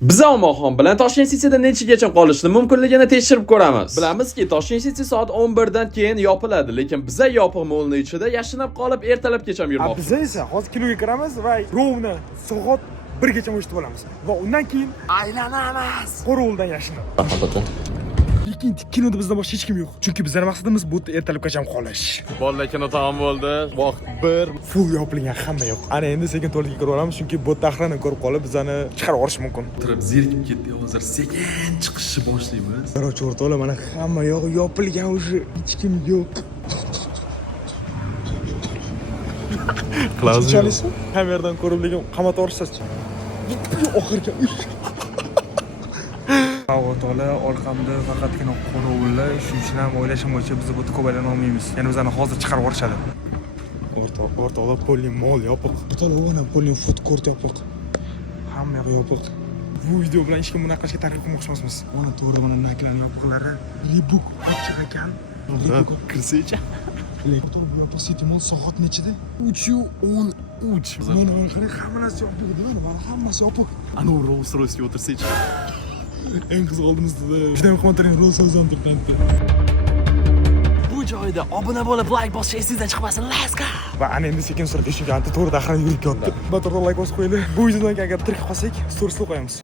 Biz Omonxon bilan Toshkent City'da nechagacha qolishni mumkinligini tekshirib ko'ramiz. Bilamizki, Toshkent City soat 11 dan keyin yopiladi, lekin biz yopiq mo'lning ichida yashinib qolib ertalabgacha yurmoqmiz. Biz esa hozir kinoga kiramiz va rovna soat 1 gacha o'tib olamiz. Va undan keyin aylanamiz. Qorovuldan yashinib. Lekin kinoda bizdan boshqa hech kim yo'q. Chunki bizning maqsadimiz bu ertalabgacha qolish. Bolalar kino tamom bo'ldi. Vaqt 1. Full yopilgan hamma yo'q. Ana endi sekin to'liq kirib olamiz, chunki bu taxrani ko'rib qolib bizani chiqarib yuborish mumkin. Turib zerikib ketdik, hozir sekin chiqishni boshlaymiz. Qarochi o'rtoqlar, mana hamma yo'q yopilgan o'sha, hech kim yo'q. Qilasiz. Kameradan ko'rib lekin qamat o'rishsiz-chi. Oxirgi O'rtoqlar, orqamda faqatgina qorovullar, shuning uchun ham o'ylashim bo'yicha biz bu ko'baylana olmaymiz. Ya'ni bizani hozir chiqarib yuborishadi. O'rtoqlar, polning mol yopiq. O'rtoqlar, mana polning food court yopiq. Hamma yoq yopiq. Bu video bilan hech kim bunaqa qilishga targ'ib qilmoqchi emasmiz. Mana to'g'ri mana naklarning yopiqlari. Rebook ochiq ekan. Rebook kirsa-chi. O'rtoqlar, bu yopiq City Mall soat nechida? 3:13. Mana qarang, hamma narsa yopiq edi, mana hammasi yopiq. Ana Rolls Royce o'tirsa-chi. Eng qiziq oldimizda juda qimmatli Rolls Royce turibdi. Bu joyda obuna bo'lib, like bosish esingizdan chiqmasin. Let's go. Va ana endi sekin sur'atga tushgan to'g'ri daxlan yurib ketdi. Battar like bosib qo'yinglar. Bu videodan agar tirik qolsak, storiesga qo'yamiz.